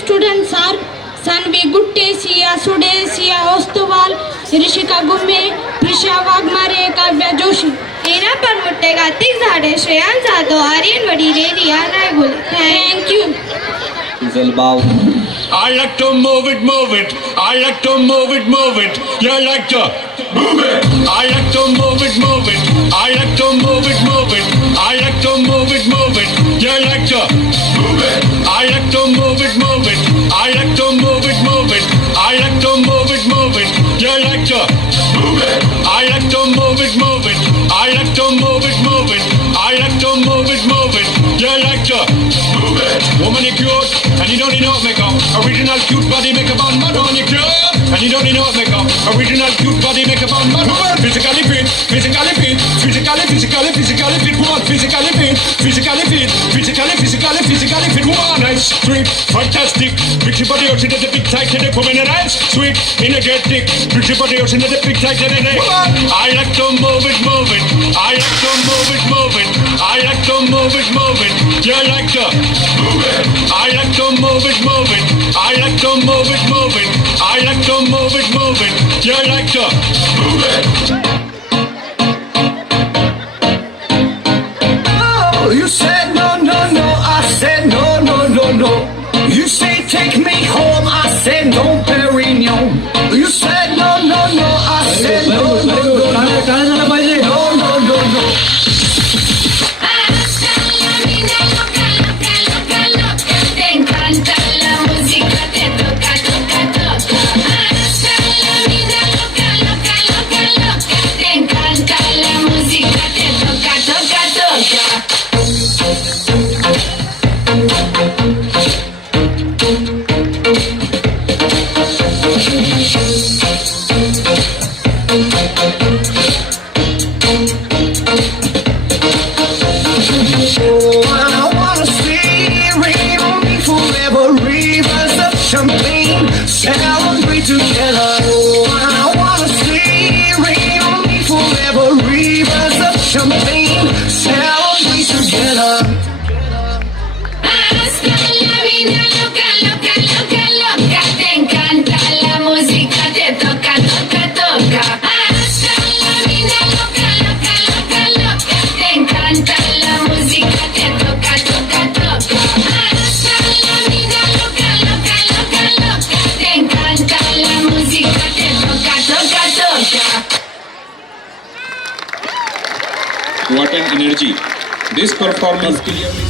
students are Sanvi Gutte, Sia Sude, Sia Ostoval, Rishika Gumme, Prisha Wagmare, Kavya Joshi. एना पर मुट्टे गातिक झाडे श्रेयान जाधव आर्यन वडीरे रिया रायगुल. Thank you. Zalbao. I like to move it, move it. I like to move it, move it. You like to move it. I like to move it, move it. I like to move it, move it. I like to move it, move it. You like to move it. I like to move it, move it. I like to move it, move it. I like to move it, move it. You like to move it. I like to move it, move it. I like to move it, move it. I like to move it, move it. You like to move it. Woman, you cute, and you don't need no makeup. Original cute body makeup on man on you cute, and you don't need no makeup. Original cute body makeup on man. Physically fit, physically fit, physically fit. Woman, physically fit, physically fit, physically fit. Woman, nice, sweet, fantastic. Pretty body out into the big tight headed woman and nice, sweet, energetic. Pretty body out into the big tight headed. I like to move it, move it. I like to move it, move it. I like to move it, move it. You like to move it. I like to move it, move it. I like to move it, move it. I like to move it, move it. You like to move it. Oh, you said no, no, no. I said no, no, no, no. You say take me home. I said no, Perignon. You said no, no, no. I said no, no, no, no. No, no, no, no. Te encanta la música, te toca, toca, toca. Hasta la vida loca, loca, loca, loca. Te encanta la música, te toca, toca, toca. Oh, I wanna see rain on me forever. Rivers of champagne, celebrate together. Oh, I wanna see rain on me forever. Rivers of champagne, celebrate together. Hasta la vida loca, loca, loca, loca. Te encanta la música, te toca, toca, toca. Hasta la vida loca, loca, loca, loca. Te encanta la música, te toca, toca, toca. Hasta la vida loca, loca, loca, loca. Te encanta la música, te toca, toca, toca. What an energy. This performance clearly